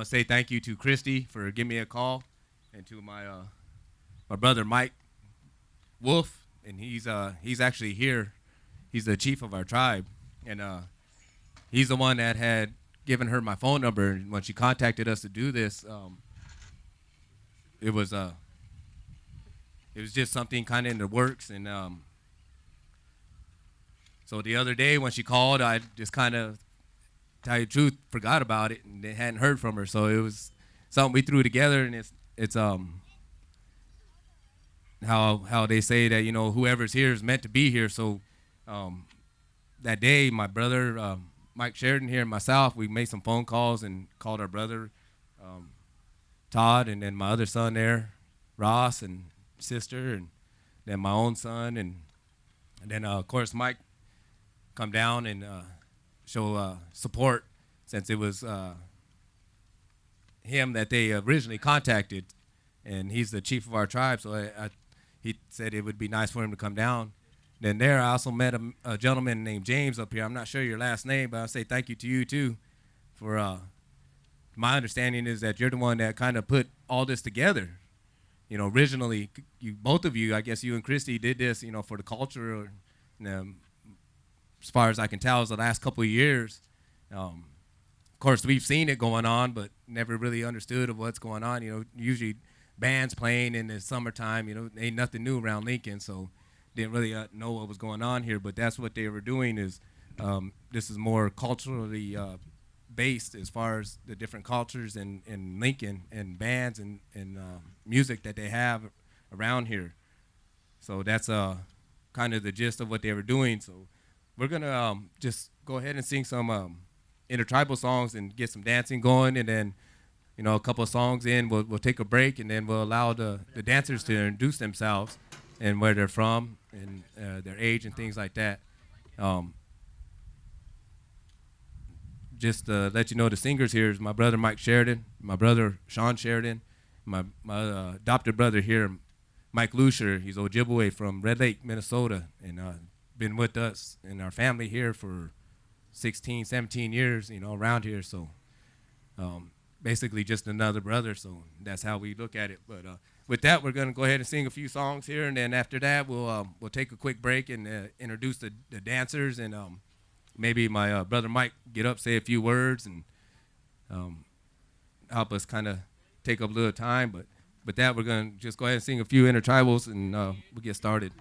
want to say thank you to Christy for giving me a call, and to my brother Mike Wolf, and he's actually here. He's the chief of our tribe, and he's the one that had given her my phone number. And when she contacted us to do this, it was just something kind of in the works, and so the other day when she called, I just kind of, tell you the truth, forgot about it and they hadn't heard from her. So it was something we threw together, and it's how they say that, you know, whoever's here is meant to be here. So that day, my brother Mike Sheridan here and myself, we made some phone calls and called our brother Todd, and then my other son there, Ross, and sister, and then my own son, and then of course Mike come down and show support, since it was him that they originally contacted, and he's the chief of our tribe. So he said it would be nice for him to come down. Then there, I also met a gentleman named James up here. I'm not sure your last name, but I'll say thank you to you too. For my understanding is that you're the one that kind of put all this together. You know, originally, both of you, I guess you and Christy, did this, you know, for the culture. As far as I can tell, it was the last couple of years. Of course, we've seen it going on, but never really understood of what's going on. You know, usually bands playing in the summertime, you know, ain't nothing new around Lincoln, so didn't really know what was going on here. But that's what they were doing. Is this is more culturally based as far as the different cultures in Lincoln, and bands and music that they have around here. So that's kind of the gist of what they were doing. So we're gonna just go ahead and sing some intertribal songs and get some dancing going, and then, you know, a couple of songs in, we'll take a break, and then we'll allow the dancers to introduce themselves and where they're from and their age and things like that. Just to let you know, the singers here is my brother Mike Sheridan, my brother Sean Sheridan, my adopted brother here, Mike Lucier. He's Ojibwe from Red Lake, Minnesota, and been with us and our family here for 16, 17 years, you know, around here. So basically just another brother. So that's how we look at it. But with that, we're going to go ahead and sing a few songs here, and then after that, we'll take a quick break and introduce the dancers, and maybe my brother Mike get up, say a few words, and help us kind of take up a little time. But with that, we're going to just go ahead and sing a few intertribals, and we'll get started.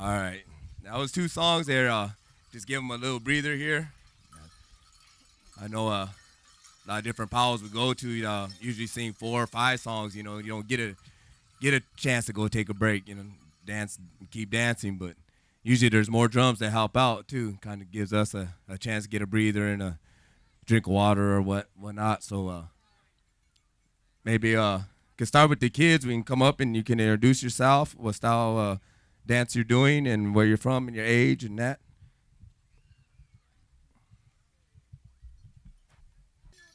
All right. That was 2 songs there. Just give them a little breather here. I know a lot of different powwows we go to. Usually sing 4 or 5 songs. You know, you don't get a chance to go take a break. You know, dance, keep dancing. But usually there's more drums that help out too. Kind of gives us a chance to get a breather and a drink of water or whatnot. So maybe can start with the kids. We can come up and you can introduce yourself, what style dance you're doing, and where you're from, and your age, and that.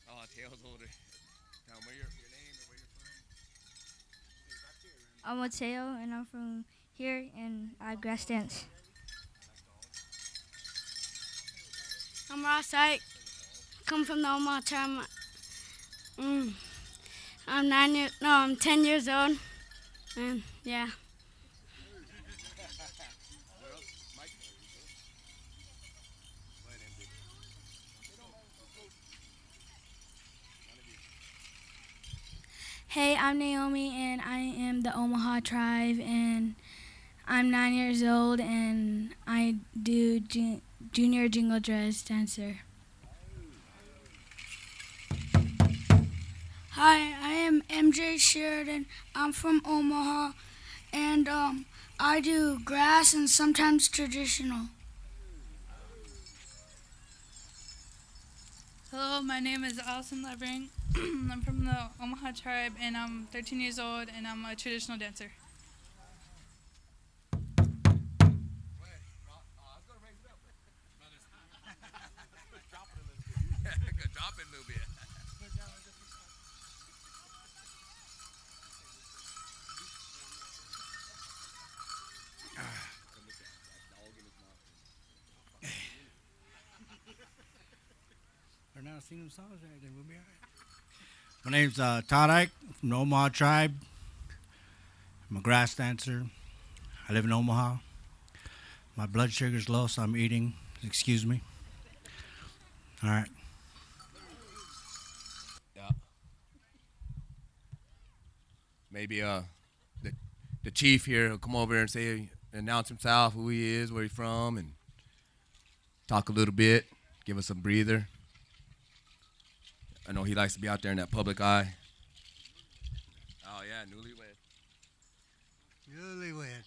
Oh, Tails older. Tell 'em your name and where you're I'm Mateo, and I'm from here, and I grass dance. I'm Ross Ike. Come from the Omaha Tribe. I'm 10 years old, and yeah. Hey, I'm Naomi, and I am the Omaha Tribe, and I'm 9 years old, and I do junior jingle dress dancer. Hi, I am MJ Sheridan. I'm from Omaha, and I do grass and sometimes traditional. Hello, my name is Allison Levering. I'm from the Omaha Tribe, and I'm 13 years old, and I'm a traditional dancer. Drop it a little bit. We're now singing them songs right then. We'll be all right. My name's Todd Ike from the Omaha Tribe. I'm a grass dancer. I live in Omaha. My blood sugar's low, so I'm eating. Excuse me. All right. Yeah. Maybe the chief here will come over and announce himself, who he is, where he's from, and talk a little bit, give us a breather. I know he likes to be out there in that public eye. Oh, yeah, newlywed. Newlywed.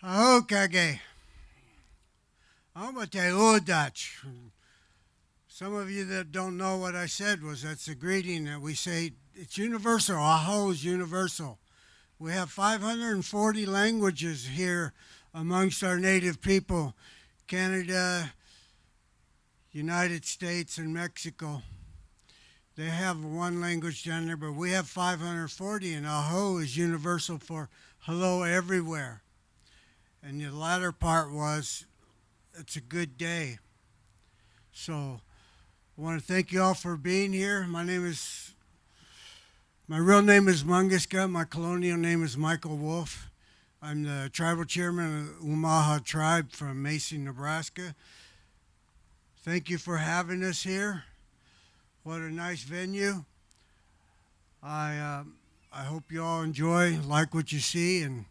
Ahokage. Amate udach. Some of you that don't know what I said that's a greeting that we say. It's universal. Aho is universal. We have 540 languages here amongst our native people. Canada, United States, and Mexico. They have one language down there, but we have 540, and aho is universal for hello everywhere. And the latter part was, it's a good day. So I want to thank you all for being here. My real name is Mungiska. My colonial name is Michael Wolf. I'm the tribal chairman of the Omaha Tribe from Mason, Nebraska. Thank you for having us here. What a nice venue. I hope you all enjoy, like what you see, and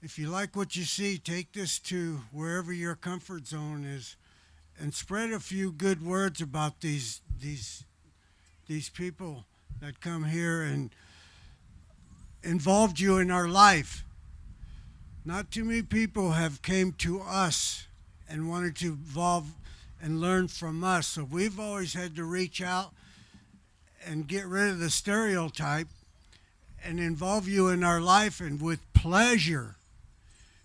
if you like what you see, take this to wherever your comfort zone is, and spread a few good words about these people that come here and involved you in our life. Not too many people have came to us and wanted to involve and learn from us. So we've always had to reach out and get rid of the stereotype and involve you in our life, and with pleasure,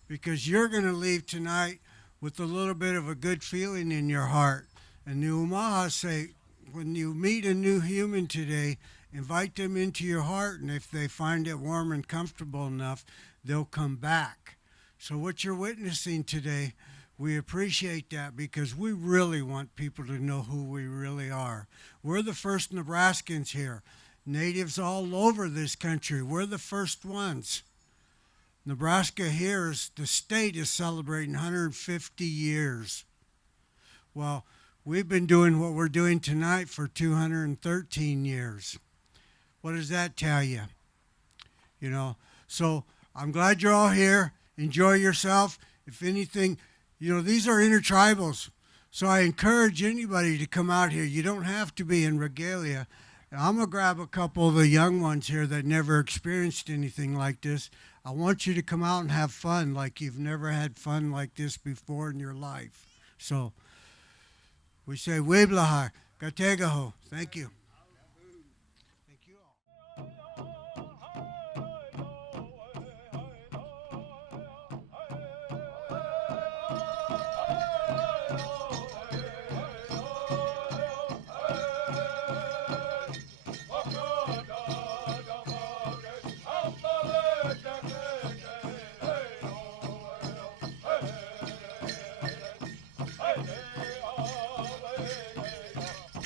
because you're going to leave tonight with a little bit of a good feeling in your heart. And the Umaha say, when you meet a new human today, invite them into your heart, and if they find it warm and comfortable enough, they'll come back. So what you're witnessing today, we appreciate that, because we really want people to know who we really are. We're the first Nebraskans here. Natives all over this country, we're the first ones. Nebraska here, the state is celebrating 150 years. Well, we've been doing what we're doing tonight for 213 years. What does that tell you? So I'm glad you're all here. enjoy yourself. If anything, these are intertribals. So I encourage anybody to come out here. You don't have to be in regalia. I'm going to grab a couple of the young ones here that never experienced anything like this. I want you to come out and have fun like you've never had fun like this before in your life. So we say, Weblahar, Gategaho. Thank you. Thank you all.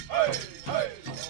Hey, hey.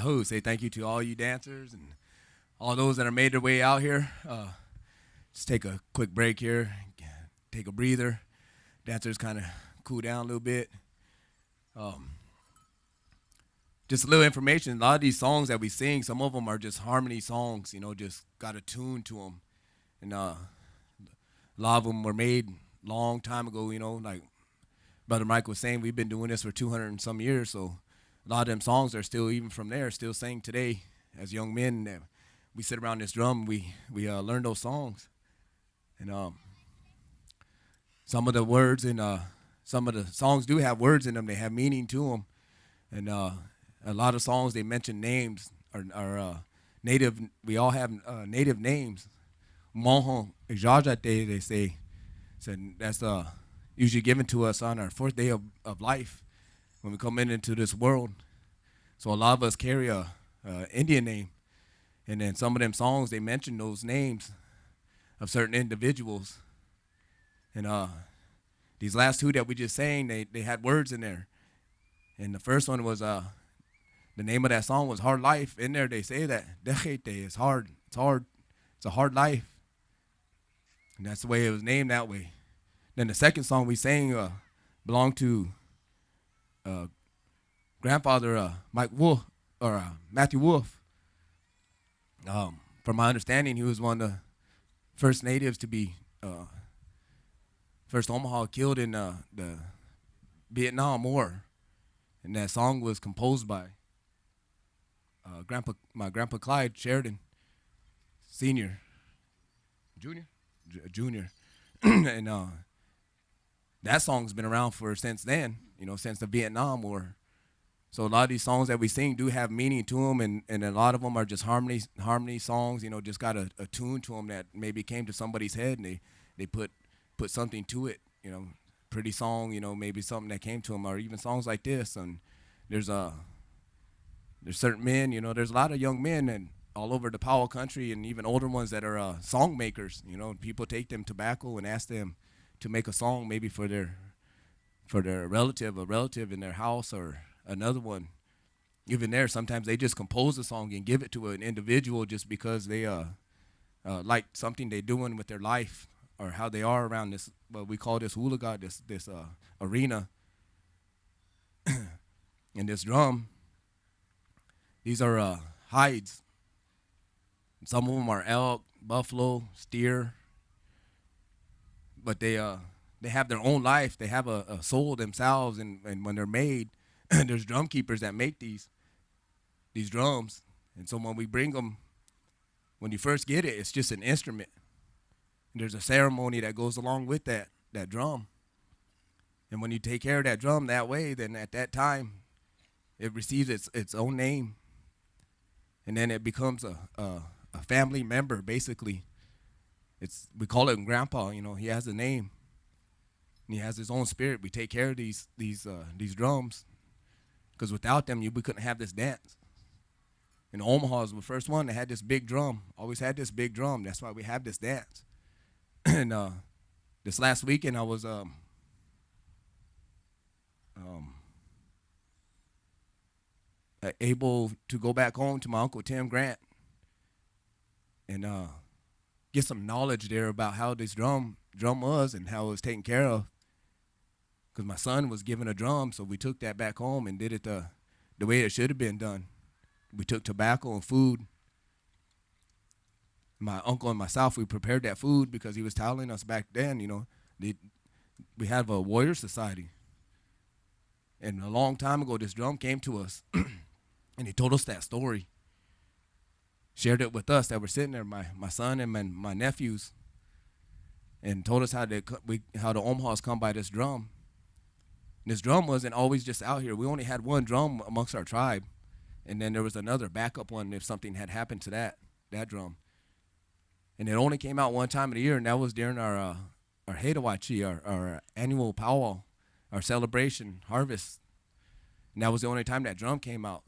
I say thank you to all you dancers and all those that are made their way out here. Just take a quick break here, take a breather. Dancers kind of cool down a little bit. Just a little information. A lot of these songs that we sing, some of them are just harmony songs, just got a tune to them. And a lot of them were made long time ago, like Brother Mike was saying, we've been doing this for 200 and some years, so a lot of them songs are still, even from there, still sang today as young men. We sit around this drum, we learn those songs. And some of the words in some of the songs do have words in them. They have meaning to them. And a lot of songs, they mention names, are native. We all have native names. Monho, Ijajate, they say. So that's usually given to us on our fourth day of life when we come into this world. So a lot of us carry a Indian name. And then some of them songs, they mention those names of certain individuals. And these last two that we just sang, they had words in there. And the first one was, the name of that song was Hard Life. In there they say that, Dejete, it's hard, it's a hard life. And that's the way it was named that way. Then the second song we sang belonged to grandfather Mike Wolf, or Matthew Wolf. From my understanding, he was one of the first natives to be first Omaha killed in the Vietnam War. And that song was composed by my grandpa Clyde Sheridan, Junior. And that song's been around since then, since the Vietnam War. So a lot of these songs that we sing do have meaning to them, and a lot of them are just harmony songs, just got a tune to them that maybe came to somebody's head, and they put something to it, pretty song, maybe something that came to them, or even songs like this. And there's certain men, there's a lot of young men and all over the Powell country, and even older ones that are song makers. People take them tobacco and ask them to make a song, maybe for their relative, a relative in their house, or another one. Even there, sometimes they just compose a song and give it to an individual just because they like something they're doing with their life, or how they are around this, what we call this hulaga, this arena. And this drum, these are hides. Some of them are elk, buffalo, steer, but they have their own life. They have a soul themselves, and when they're made, there's drum keepers that make these drums. And so when we bring them, when you first get it, it's just an instrument. And there's a ceremony that goes along with that drum. And when you take care of that drum that way, then at that time, it receives its own name. And then it becomes a family member, basically. We call it grandpa, he has a name. And he has his own spirit. We take care of these drums, because without them, we couldn't have this dance. And Omaha was the first one that had this big drum, always had this big drum. That's why we have this dance. And this last weekend, I was able to go back home to my Uncle Tim Grant and get some knowledge there about how this drum was and how it was taken care of. Because my son was given a drum, so we took that back home and did it the way it should have been done. We took tobacco and food. My uncle and myself, we prepared that food because he was telling us back then, we have a warrior society. And a long time ago, this drum came to us, and he told us that story. Shared it with us that were sitting there, my son and my nephews, and told us how the Omahas come by this drum. And this drum wasn't always just out here. We only had one drum amongst our tribe, and then there was another backup one if something had happened to that drum. And it only came out one time of the year, and that was during our Heidawachi, our annual powwow, our celebration, harvest. And that was the only time that drum came out.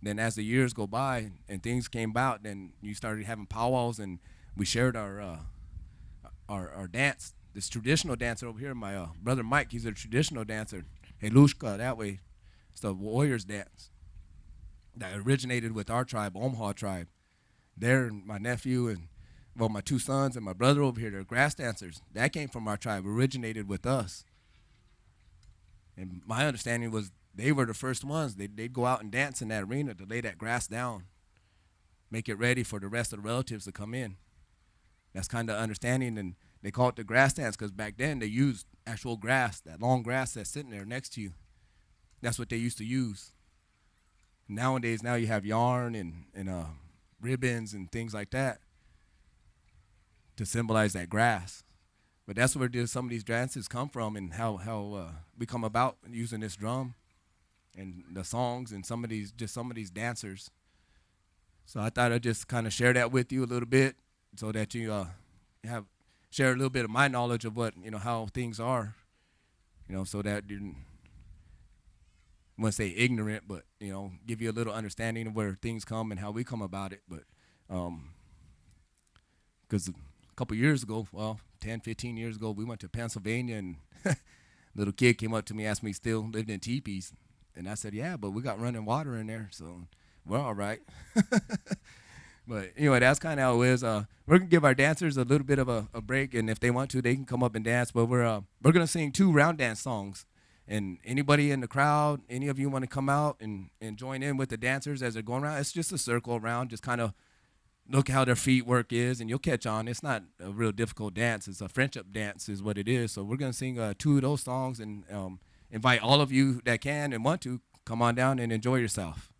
Then as the years go by and things came about, then you started having powwows, and we shared our dance. This traditional dancer over here, my brother Mike, he's a traditional dancer. Helushka, that way. It's the warrior's dance. that originated with our tribe, Omaha tribe. They're my nephew and well, my two sons and my brother over here, they're grass dancers. That came from our tribe, originated with us. And my understanding was they were the first ones. They'd go out and dance in that arena to lay that grass down, make it ready for the rest of the relatives to come in. That's kind of understanding, and they call it the grass dance because back then they used actual grass, that long grass that's sitting there next to you. That's what they used to use. Nowadays, now you have yarn and ribbons and things like that to symbolize that grass. But that's where some of these dances come from and how we come about using this drum and the songs and some of these dancers. So I thought I'd just kind of share that with you a little bit so that you share a little bit of my knowledge of what, how things are, so that you, I wouldn't say ignorant, but, give you a little understanding of where things come and how we come about it. But because a couple years ago, 10, 15 years ago, we went to Pennsylvania, and little kid came up to me, asked me still lived in teepees. And I said, yeah, but we got running water in there, so we're all right. But anyway, that's kind of how it is. We're going to give our dancers a little bit of a break, and if they want to, they can come up and dance. But we're going to sing 2 round dance songs. And anybody in the crowd, any of you want to come out and join in with the dancers as they're going around, it's just a circle around, just kind of look how their feet work is, and you'll catch on. It's not a real difficult dance. It's a friendship dance is what it is. So we're going to sing 2 of those songs and invite all of you that can and want to come on down and enjoy yourself.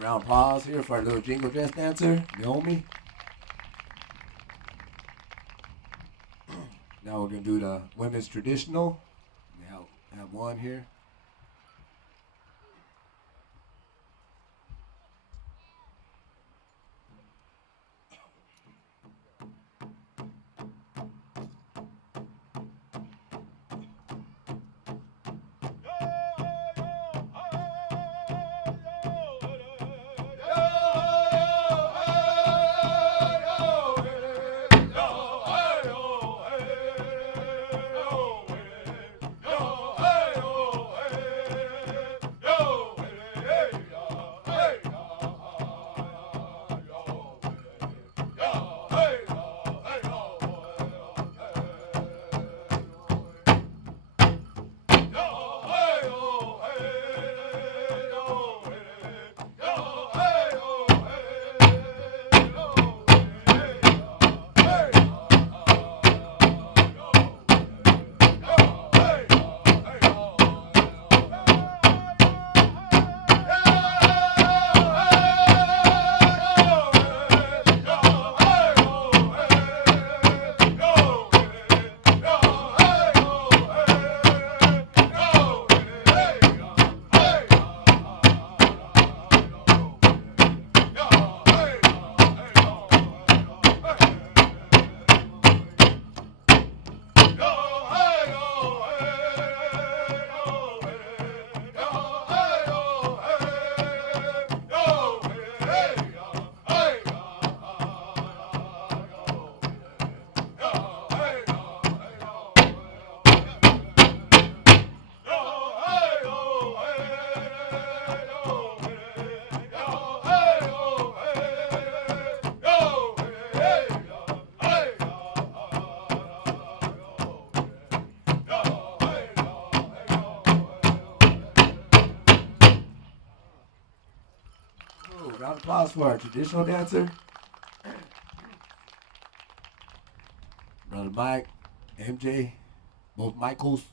A round of applause here for our little jingle dress dancer, Naomi. Now we're going to do the women's traditional. We have one here. Round of applause for our traditional dancer. Brother Mike, MJ, both Michaels.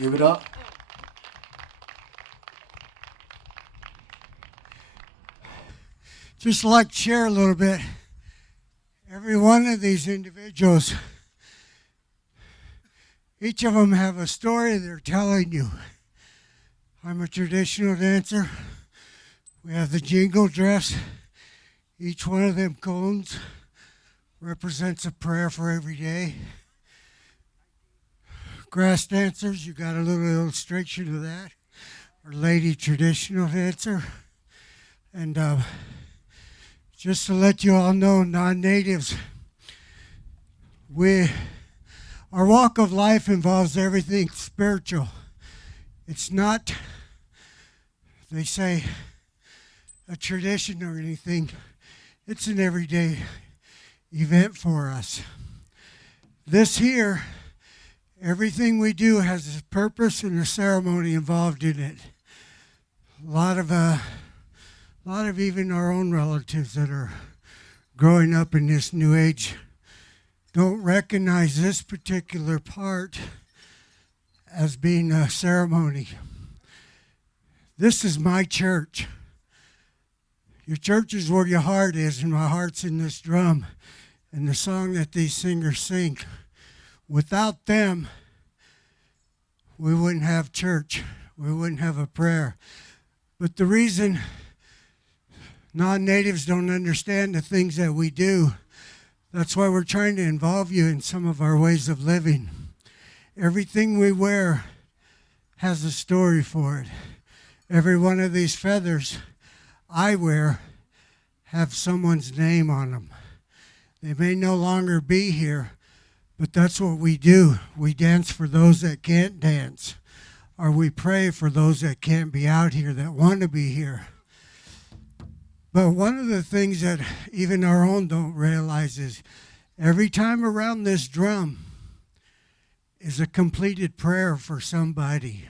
Give it up. Just like to share a little bit. Every one of these individuals, each of them have a story they're telling you. I'm a traditional dancer. We have the jingle dress. Each one of them cones represents a prayer for every day. Grass dancers, you got a little illustration of that. Our lady traditional dancer. And just to let you all know, non-natives, our walk of life involves everything spiritual. It's not, they say, a tradition or anything. It's an everyday event for us. This here, everything we do has a purpose and a ceremony involved in it. A lot of even our own relatives that are growing up in this new age don't recognize this particular part as being a ceremony. This is my church. Your church is where your heart is, and my heart's in this drum and the song that these singers sing. Without them, we wouldn't have church. We wouldn't have a prayer. But the reason non-natives don't understand the things that we do, that's why we're trying to involve you in some of our ways of living. Everything we wear has a story for it. Every one of these feathers I wear have someone's name on them. They may no longer be here, but that's what we do. We dance for those that can't dance, or we pray for those that can't be out here, that want to be here. But one of the things that even our own don't realize is every time around this drum is a completed prayer for somebody.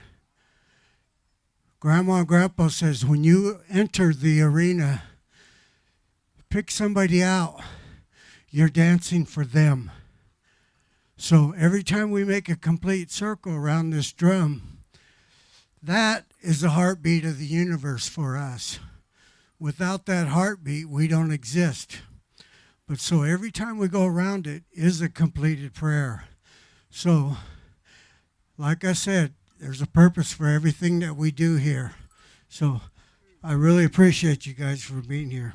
Grandma and Grandpa says when you enter the arena, pick somebody out, you're dancing for them. So every time we make a complete circle around this drum, that is the heartbeat of the universe for us. Without that heartbeat, we don't exist. But so every time we go around it is a completed prayer. So, like I said, there's a purpose for everything that we do here. So I really appreciate you guys for being here.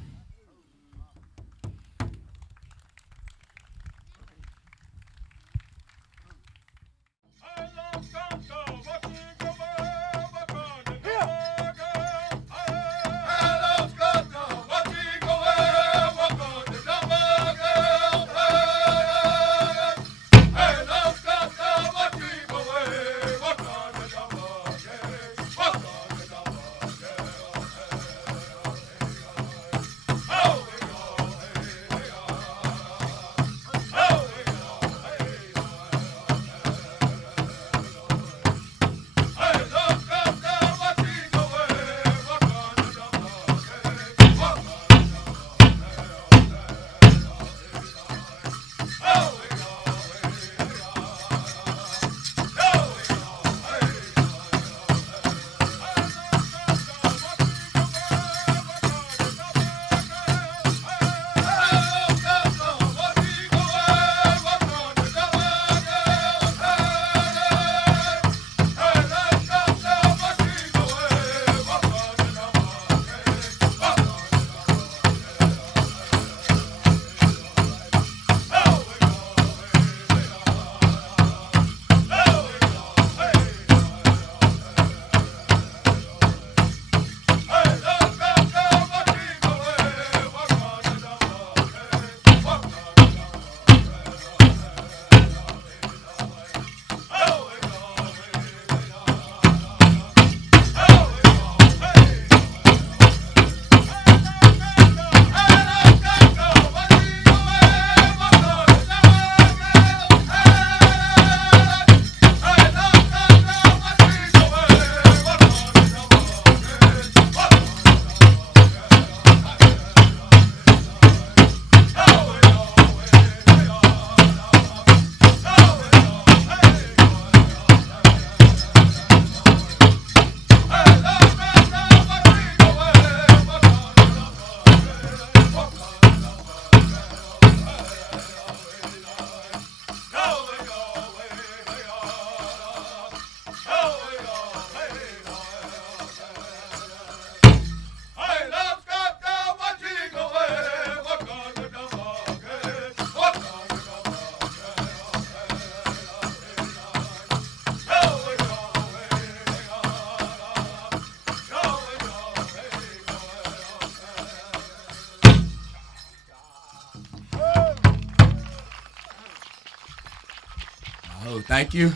Oh, thank you.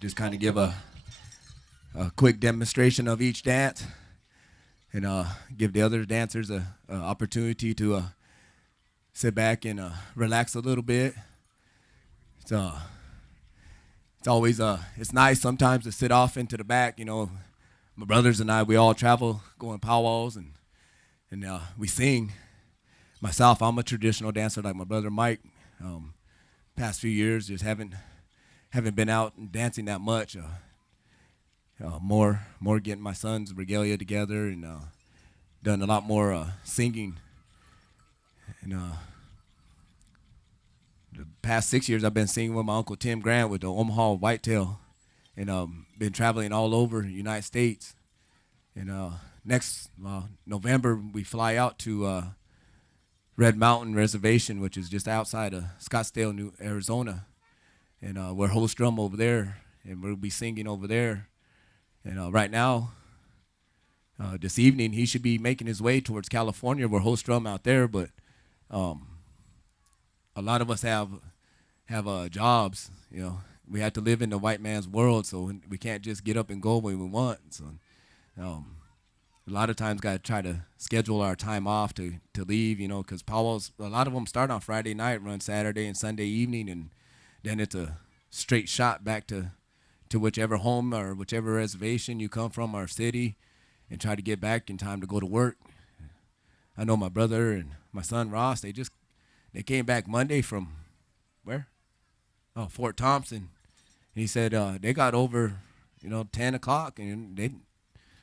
Just kind of give a quick demonstration of each dance, and give the other dancers a opportunity to sit back and relax a little bit. It's always it's nice sometimes to sit off into the back. You know, my brothers and I, we all travel, going powwows, and we sing. Myself, I'm a traditional dancer like my brother Mike. Past few years, just haven't been out and dancing that much. More getting my son's regalia together, and done a lot more singing. And the past 6 years, I've been singing with my Uncle Tim Grant with the Omaha Whitetail, and been traveling all over the United States. And next November, we fly out to Red Mountain Reservation, which is just outside of Scottsdale, Arizona. And we're host drum over there, and we'll be singing over there. And right now, this evening, he should be making his way towards California. We're host drum out there, but a lot of us have jobs. You know, we have to live in the white man's world, so we can't just get up and go when we want. So a lot of times got to try to schedule our time off to leave, you know, because powwows, a lot of them start on Friday night, run Saturday and Sunday evening, and then it's a straight shot back to whichever home or whichever reservation you come from, our city, and try to get back in time to go to work. I know my brother and my son Ross, they came back Monday from where? Oh, Fort Thompson. And he said they got over, 10 o'clock, and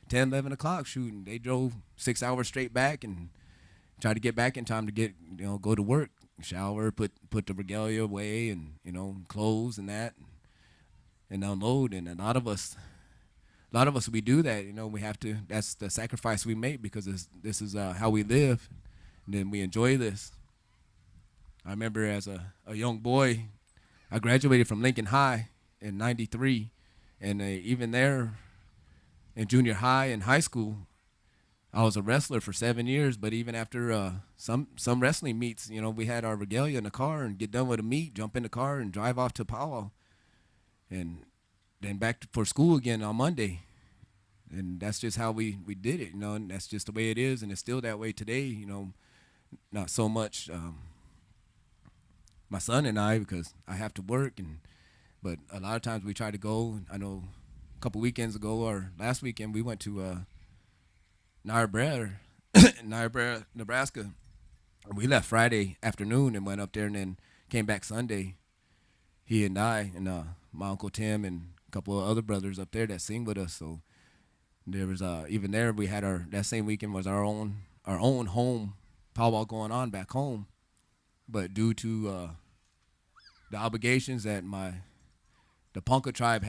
10, 11 o'clock shooting. They drove 6 hours straight back and tried to get back in time to get, go to work, shower, put the regalia away, and, clothes and that, and unload. And a lot of us, we do that. We have to. That's the sacrifice we make, because this is how we live, and then we enjoy this. I remember as a young boy, I graduated from Lincoln High in '93, and even there, in junior high and high school, I was a wrestler for 7 years. But even after some wrestling meets, we had our regalia in the car and get done with a meet, jump in the car and drive off to powwow, and then back for school again on Monday. And that's just how we did it, and that's just the way it is, and it's still that way today. Not so much my son and I, because I have to work, but a lot of times we try to go. I know a couple weekends ago, or last weekend, we went to Niobrara, Nebraska. We left Friday afternoon and went up there, and then came back Sunday. He and I, and my Uncle Tim, and a couple of other brothers up there that sing with us. So there was even there, we had that same weekend was our own home powwow going on back home. But due to the obligations that the Ponca tribe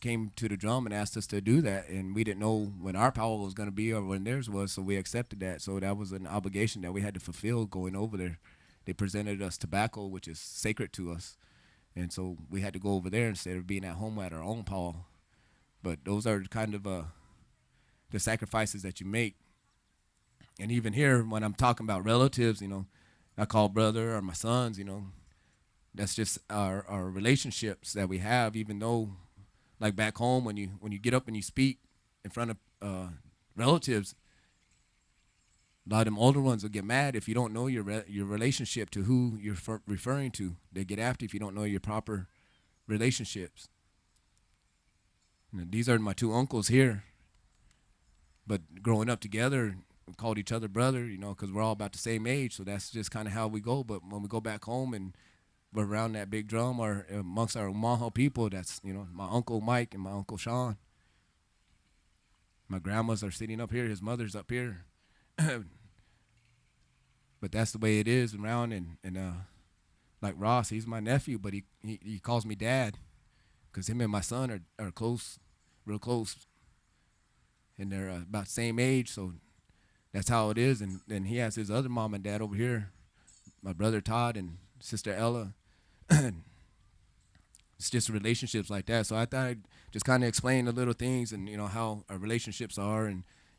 came to the drum and asked us to do that, and we didn't know when our powwow was going to be or when theirs was, so we accepted that. So that was an obligation that we had to fulfill going over there. They presented us tobacco, which is sacred to us, and so we had to go over there instead of being at home at our own powwow. But those are kind of the sacrifices that you make. And even here, when I'm talking about relatives, I call brother or my sons, that's just our relationships that we have. Even though, like back home, when you get up and you speak in front of relatives, a lot of them older ones will get mad if you don't know your relationship to who you're referring to. They get after if you don't know your proper relationships. These are my two uncles here, but growing up together, we called each other brother, because we're all about the same age. So that's just kind of how we go. But when we go back home and we're around that big drum or amongst our Omaha people, that's, my Uncle Mike and my Uncle Sean. My grandmas are sitting up here. His mother's up here. But that's the way it is around. And like Ross, he's my nephew, but he calls me dad, because him and my son are close, real close. And they're about the same age, so that's how it is. And then he has his other mom and dad over here, my brother Todd and sister Ella. It's just relationships like that. So I thought I'd just kind of explain the little things and, how our relationships are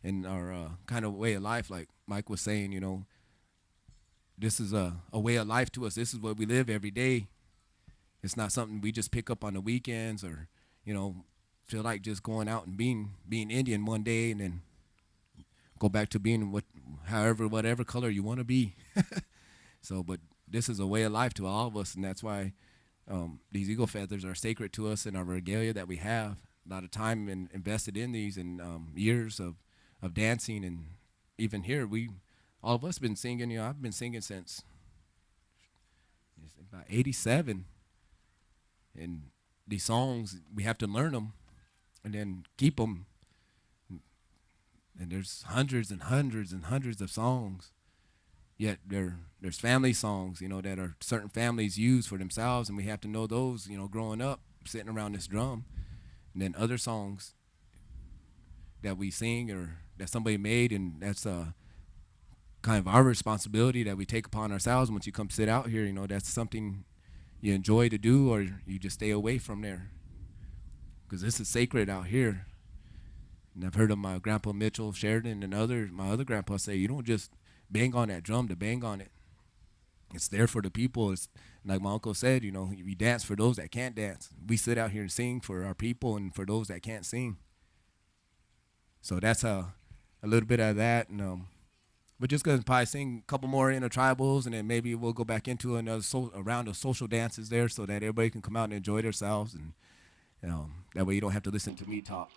and our kind of way of life. Like Mike was saying, this is a way of life to us. This is what we live every day. It's not something we just pick up on the weekends or, feel like just going out and being Indian one day and then go back to being whatever color you want to be. So, but this is a way of life to all of us, and that's why these eagle feathers are sacred to us in our regalia that we have. A lot of time invested in these and years of dancing, and even here, all of us been singing. I've been singing since about '87, and these songs we have to learn them and then keep them. And there's hundreds and hundreds and hundreds of songs. Yet there's family songs, that are certain families use for themselves, and we have to know those, growing up, sitting around this drum. And then other songs that we sing or that somebody made, and that's kind of our responsibility that we take upon ourselves. Once you come sit out here, that's something you enjoy to do, or you just stay away from there. Because this is sacred out here. And I've heard of my grandpa Mitchell Sheridan and my other grandpa say, you don't just bang on that drum to bang on it. It's there for the people. It's like my uncle said, we dance for those that can't dance. We sit out here and sing for our people and for those that can't sing. So that's a little bit of that. And we're just going to probably sing a couple more intertribals, and then maybe we'll go back into another a round of social dances there so that everybody can come out and enjoy themselves. And that way you don't have to listen to me talk.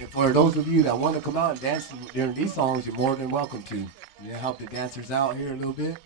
And for those of you that want to come out and dance during these songs, you're more than welcome to. Yeah, help the dancers out here a little bit.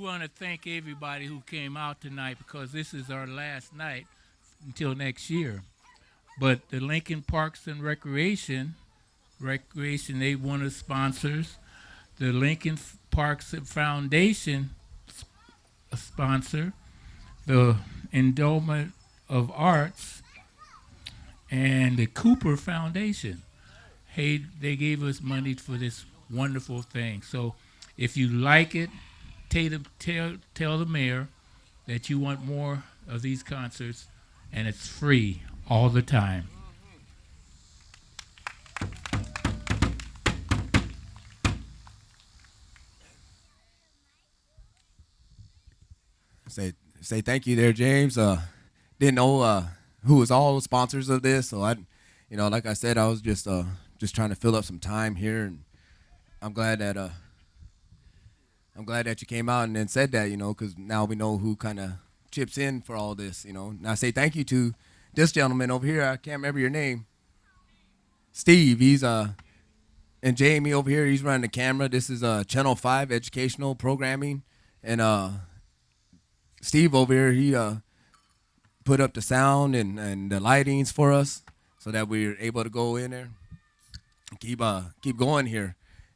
want to thank everybody who came out tonight because this is our last night until next year. But the Lincoln Parks and Recreation, they one of the sponsors. The Lincoln Parks Foundation sponsor. The Endowment of Arts and the Cooper Foundation. Hey, they gave us money for this wonderful thing. So if you like it, tell the mayor that you want more of these concerts, and it's free all the time. Say thank you there, James. Didn't know who was all sponsors of this, so like I said, I was just trying to fill up some time here, and I'm glad that you came out and then said that, because now we know who kind of chips in for all this, And I say thank you to this gentleman over here. I can't remember your name. Steve. He's and Jamie over here. He's running the camera. This is Channel 5 educational programming, and Steve over here, he put up the sound and the lightings for us so that we're able to go in there and keep going here.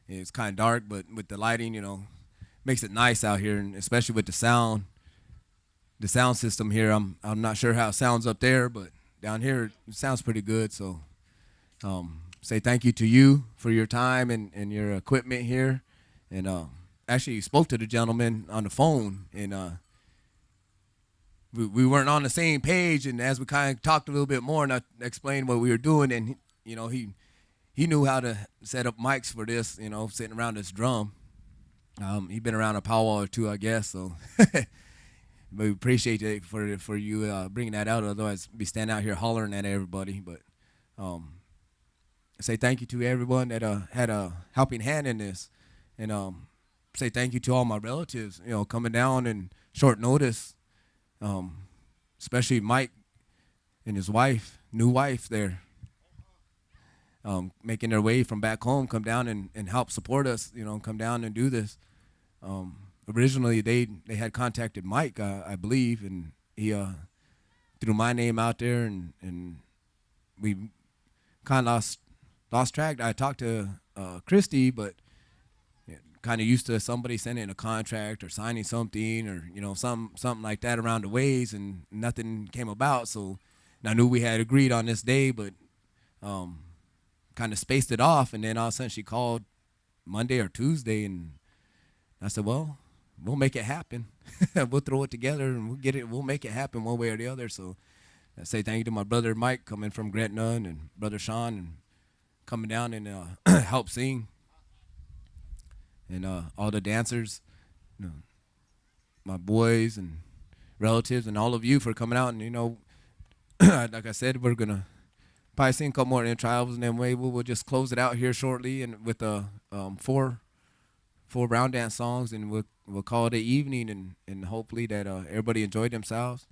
It's kind of dark, but with the lighting, makes it nice out here, and especially with the sound system here. I'm not sure how it sounds up there, but down here it sounds pretty good. So say thank you to you for your time and your equipment here. And actually, you spoke to the gentleman on the phone, and we weren't on the same page, and as we kind of talked a little bit more and I explained what we were doing, and he knew how to set up mics for this, sitting around this drum. He'd been around a powwow or two, I guess, so but we appreciate it for you bringing that out. Otherwise, be standing out here hollering at everybody. But say thank you to everyone that had a helping hand in this, and say thank you to all my relatives, coming down in short notice. Especially Mike and his new wife there, making their way from back home, come down and help support us, come down and do this. Originally, they had contacted Mike, I believe, and he threw my name out there, and we kind of lost track. I talked to Christy, but kind of used to somebody sending a contract or signing something or something like that around the ways, and nothing came about. So I knew we had agreed on this day, but kind of spaced it off, and then all of a sudden she called Monday or Tuesday, and I said, well, we'll make it happen. We'll throw it together and we'll make it happen one way or the other. So I say thank you to my brother Mike coming from Gretna, and brother Sean and coming down and help sing. And all the dancers, my boys and relatives, and all of you for coming out. And like I said, we're gonna probably sing a couple more intros, and then we'll just close it out here shortly, and with four round dance songs, and we'll call it an evening, and hopefully that everybody enjoyed themselves.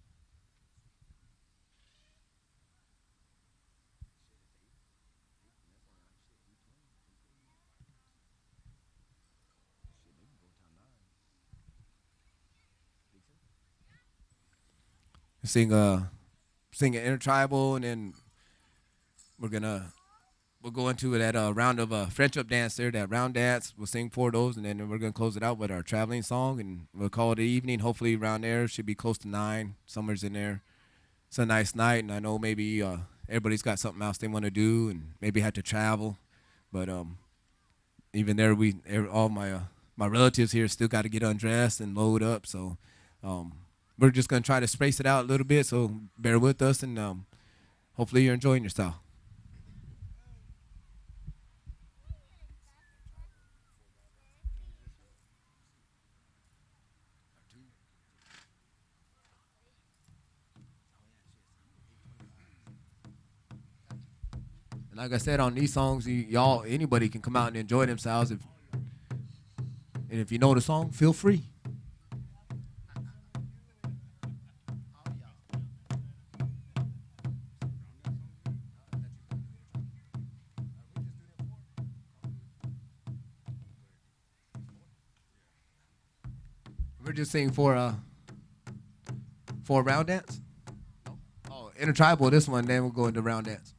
Sing an intertribal, and then we'll go into that round of friendship dance there, that round dance. We'll sing 4 of those, and then we're gonna close it out with our traveling song, and we'll call it an evening. Hopefully around there should be close to 9, somewhere's in there. It's a nice night, and I know maybe everybody's got something else they want to do, and maybe have to travel, but even there, all my relatives here still got to get undressed and load up, so. We're just going to try to space it out a little bit, so bear with us, and hopefully you're enjoying yourself. And like I said, on these songs, anybody can come out and enjoy themselves. And if you know the song, feel free. We're Or just sing for a round dance? Oh, intertribal this one, then we'll go into round dance.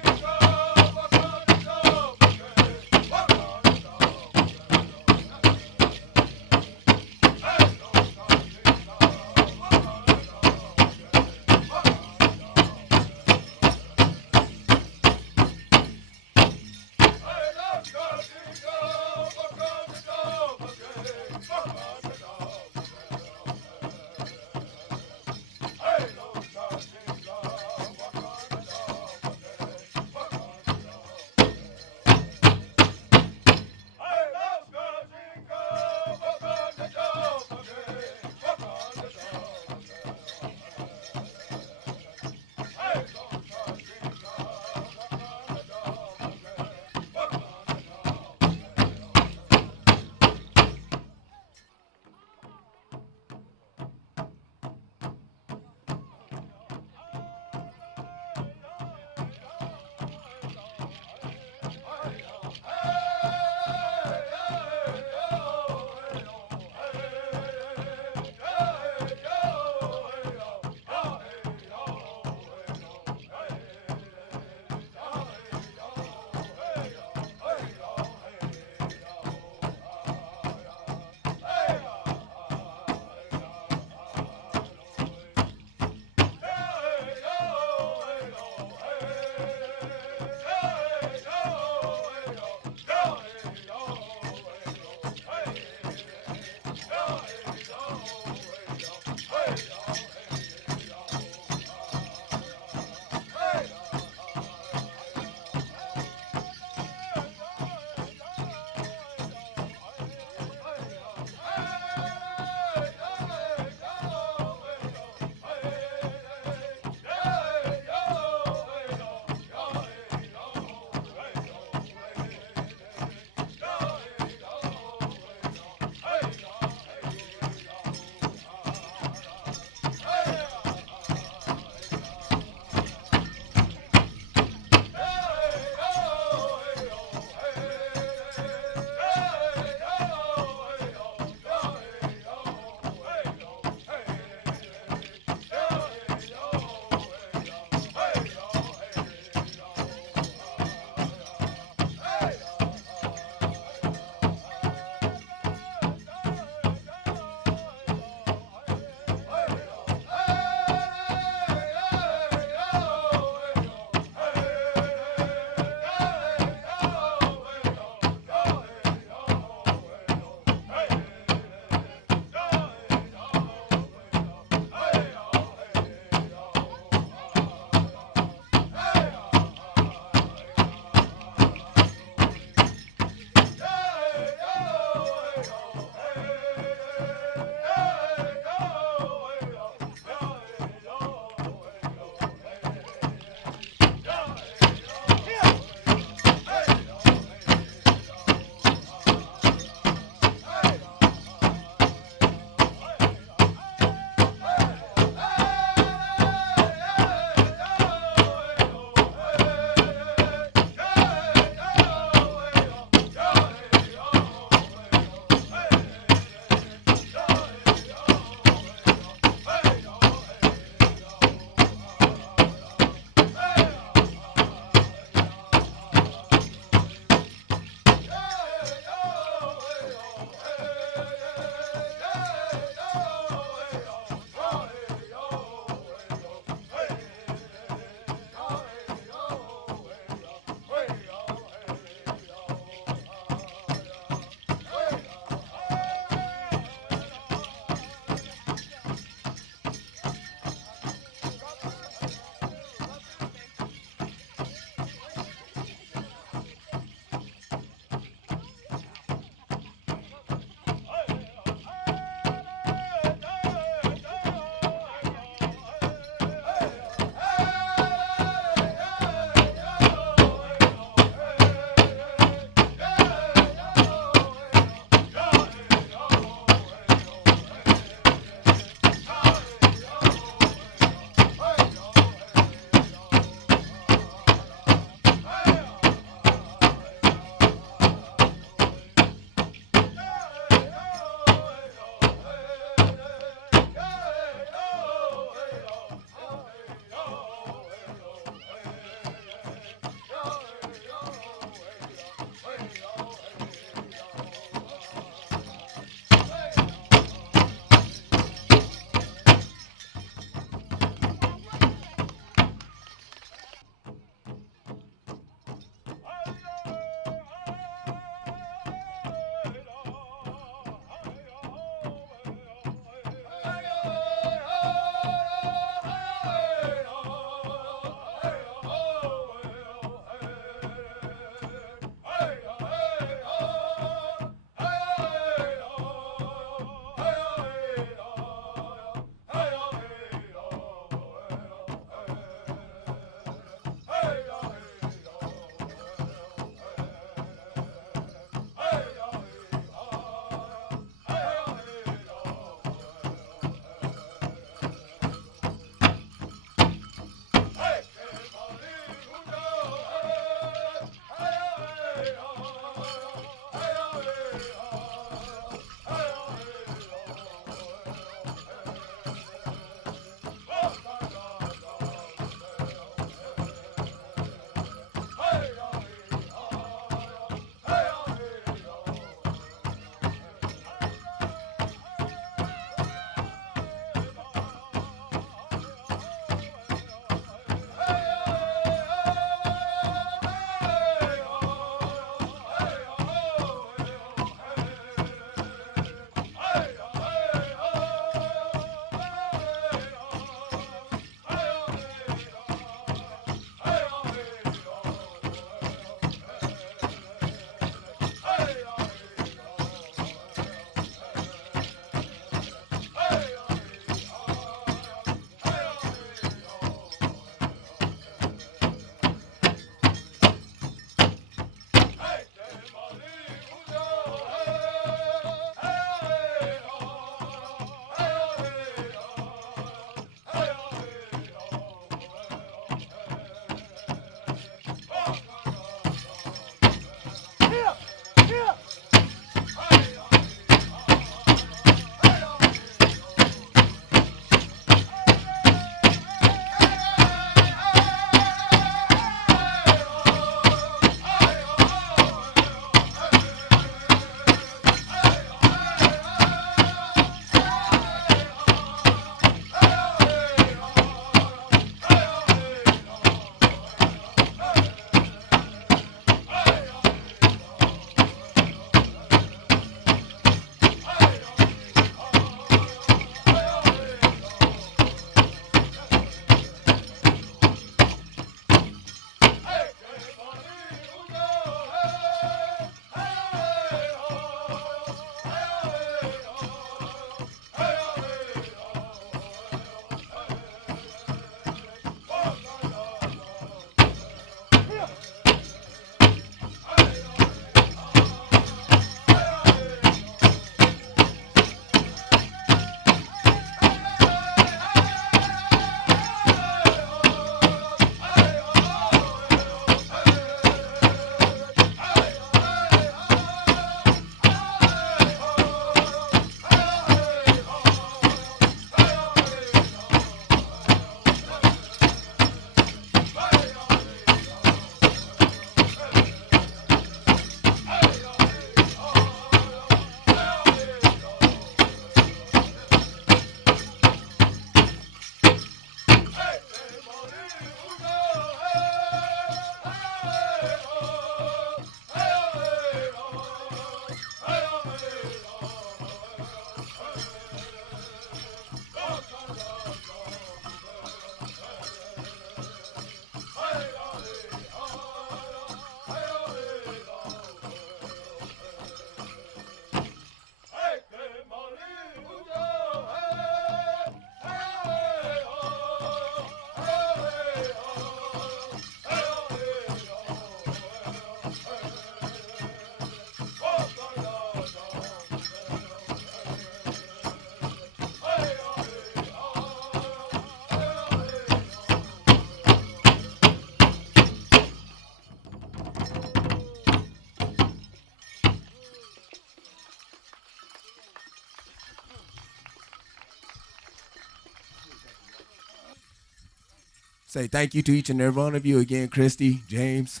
say thank you to each and every one of you again, Christy, James,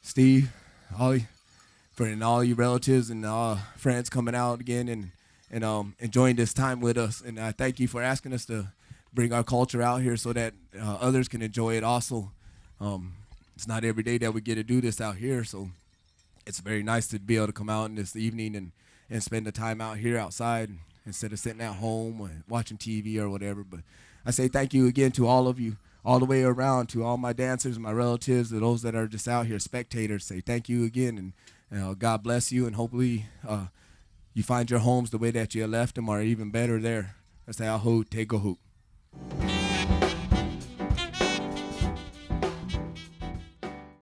Steve, all all you relatives and friends coming out again and enjoying this time with us. And I thank you for asking us to bring our culture out here so that others can enjoy it also. It's not every day that we get to do this out here, so it's very nice to be able to come out in this evening and spend the time out here outside instead of sitting at home or watching TV or whatever. But I say thank you again to all of you, all the way around, to all my dancers, my relatives, to those that are just out here, spectators. Say thank you again, and God bless you, and hopefully you find your homes the way that you left them or even better there. I say, I hope, take a hoop.